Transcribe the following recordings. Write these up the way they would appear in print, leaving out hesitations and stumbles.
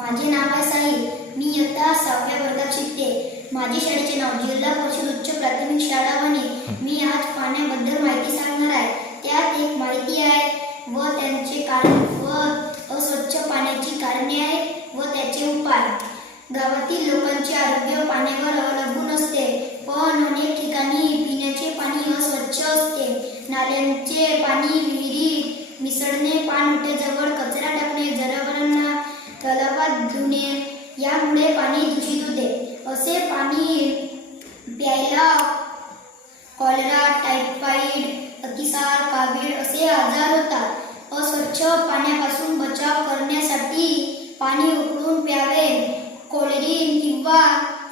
माझे नाव आहे साहिल. मी इयत्ता 6व्या वर्गात शिकते. माझ्या शाळेचे नाव जिल्हा परिषद उच्च प्राथमिक शाळा वणी. मी आज पाण्याबद्दल माहिती सांगणार आहे. त्यात एक माहिती आहे व त्यांचे कारण व अस्वच्छ पाण्याची कारणे आहे व त्याचे उपाय. गावातील लोकांचे आरोग्य पाण्यावर अवलंबून असते, पण अनेक ठिकाणी पिण्याचे पाणी अस्वच्छ असते. नाल्यांचे पाणी विहिरीत मिसळणे, पाणवठ्याजवळ कचरा टाकणे, जनावरांना तलावात धुणे यामुळे पाणी दूषित होते. असे पाणी प्यायला कॉलरा, टायफॉइड, अतिसार, कावीळ असे आजार होतात. अस्वच्छ पाण्यापासून बचाव करण्यासाठी पाणी उकळून प्यावे, क्लोरीन किंवा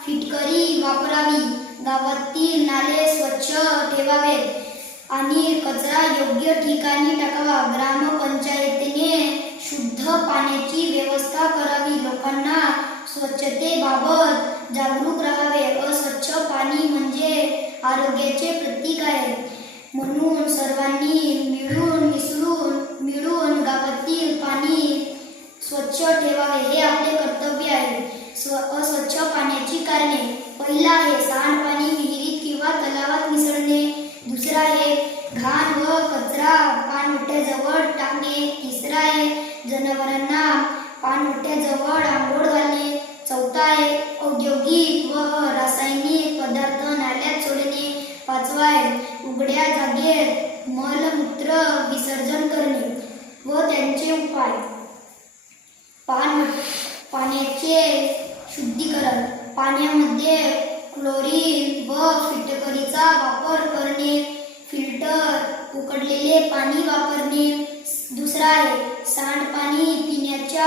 फिटकरी वापरावी, गावातील नाले स्वच्छ ठेवावेत आणि कचरा योग्य ठिकाणी टाकावा. ग्रामपंचायतीने शुद्ध पाण्याची व्यवस्था करावी. लोकांना स्वच्छतेबाबत जागरूक राहावे. अस्वच्छ पाणी म्हणजे आरोग्याचे प्रतीक आहे, म्हणून सर्वांनी मिळून गावातील पाणी स्वच्छ ठेवावे हे आपले कर्तव्य आहे. अस्वच्छ पाण्याची कारणे: पहिला आहे सांडपाणी विहिरीत किंवा तलावात मिसळणे. दुसरा आहे घाण व कचरा पाणवठ्याजवळ टाकणे. तिसरा आहे जनावरांना पाणवठ्याजवळ आंघोळ घालणे. चौथा आहे औद्योगिक व रासायनिक पदार्थ नाल्यात सोडणे. पाचवा आहे उघड्या जागेत मलमूत्र विसर्जन करणे व त्यांचे उपाय. पाण्याचे शुद्धीकरण: पाण्यामध्ये क्लोरीन व फिटकरीचा वापर करणे. फिल्टर उकळलेले पाणी वापरणे. दुसरा आहे सांडपाणी पिण्याच्या